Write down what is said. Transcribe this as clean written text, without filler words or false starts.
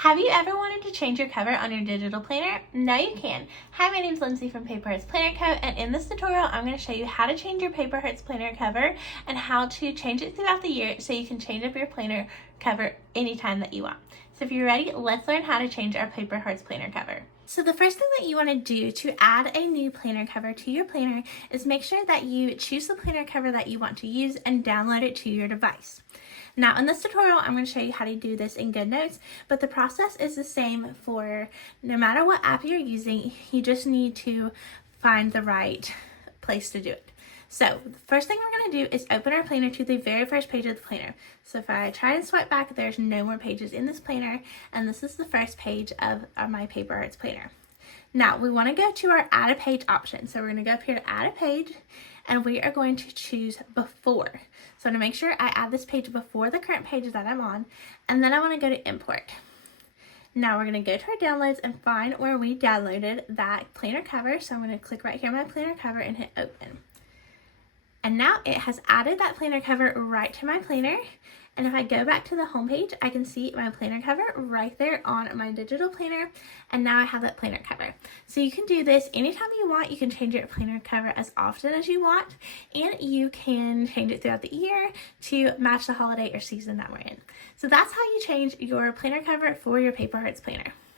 Have you ever wanted to change your cover on your digital planner? Now you can. Hi, my name's Lindsay from Paper Hearts Planner Co. And in this tutorial, I'm going to show you how to change your Paper Hearts Planner cover and how to change it throughout the year so you can change up your planner cover anytime that you want. So if you're ready, let's learn how to change our Paper Hearts Planner cover. So the first thing that you want to do to add a new planner cover to your planner is make sure that you choose the planner cover that you want to use and download it to your device. Now in this tutorial, I'm going to show you how to do this in GoodNotes, but the process is the same for no matter what app you're using. You just need to find the right place to do it. So the first thing we're going to do is open our planner to the very first page of the planner. So if I try and swipe back, there's no more pages in this planner, and this is the first page of my Paper Hearts planner. Now we want to go to our add a page option. So we're going to go up here to add a page, and we are going to choose before. So to make sure I add this page before the current page that I'm on, and then I want to go to import. Now we're going to go to our downloads and find where we downloaded that planner cover. So I'm going to click right here on my planner cover and hit open. And now it has added that planner cover right to my planner. And if I go back to the home page, I can see my planner cover right there on my digital planner. And now I have that planner cover. So you can do this anytime you want. You can change your planner cover as often as you want. And you can change it throughout the year to match the holiday or season that we're in. So that's how you change your planner cover for your Paper Hearts planner.